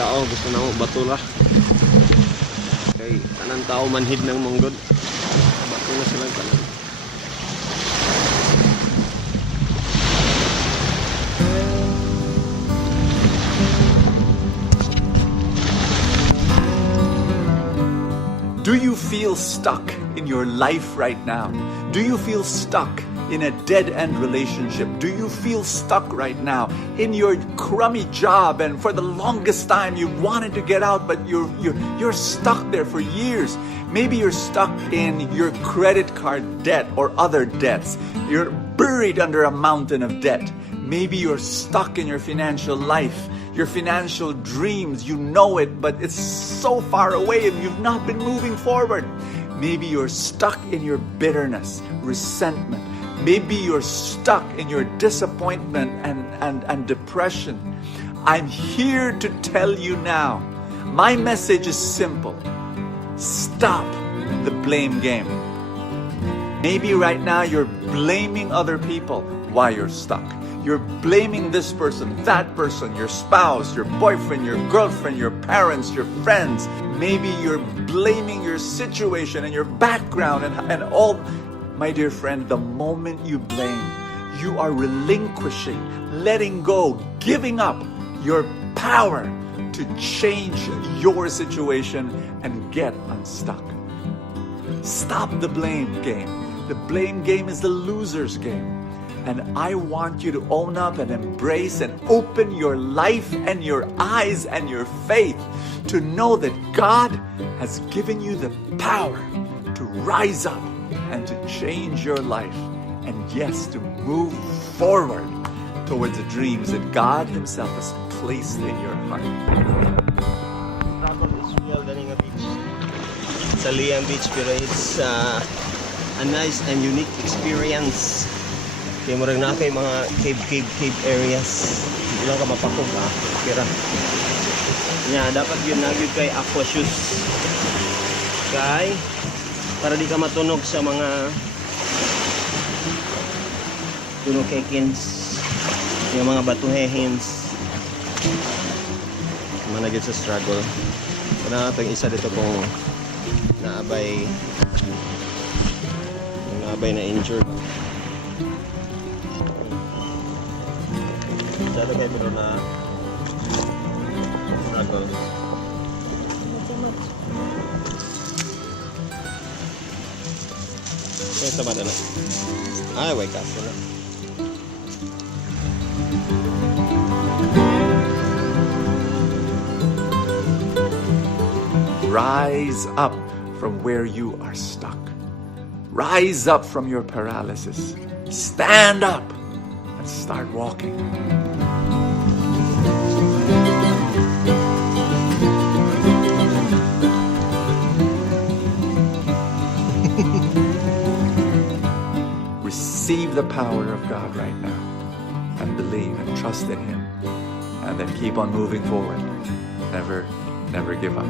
tao gusto na mo batula. Kay kanang tao manhid ng monggod. Batula silang tanan. Do you feel stuck in your life right now? Do you feel stuck in a dead-end relationship? Do you feel stuck right now in your crummy job, and for the longest time you wanted to get out but you're stuck there for years? Maybe you're stuck in your credit card debt or other debts. You're buried under a mountain of debt. Maybe you're stuck in your financial life, your financial dreams. You know it, but it's so far away and you've not been moving forward. Maybe you're stuck in your bitterness, resentment. Maybe you're stuck in your disappointment and depression. I'm here to tell you now, my message is simple. Stop the blame game. Maybe right now you're blaming other people why you're stuck. You're blaming this person, that person, your spouse, your boyfriend, your girlfriend, your parents, your friends. Maybe you're blaming your situation and your background and all. My dear friend, the moment you blame, you are relinquishing, letting go, giving up your power to change your situation and get unstuck. Stop the blame game. The blame game is the loser's game. And I want you to own up and embrace and open your life and your eyes and your faith to know that God has given you the power to rise up and to change your life. And yes, to move forward towards the dreams that God Himself has placed in your heart. Struggle is real ganing nga beach. Sa Liyang Beach, pero it's a nice and unique experience. Kaya mo rin na kayo mga cave areas. Hindi lang ka mapakog Kira. Dapat yun na yun kay aqua shoes. Kay, para di ka matunog sa mga tunog kekins. Yung mga batuhehins. Managid sa struggle. Kana natin isa dito kung naabay na injured. Dado kayo pero na struggle. Kaya sa bata na. Ay, wake up na. Rise up from where you are stuck. Rise up from your paralysis. Stand up and start walking. Receive the power of God right now and believe and trust in Him, and then keep on moving forward. Never give up.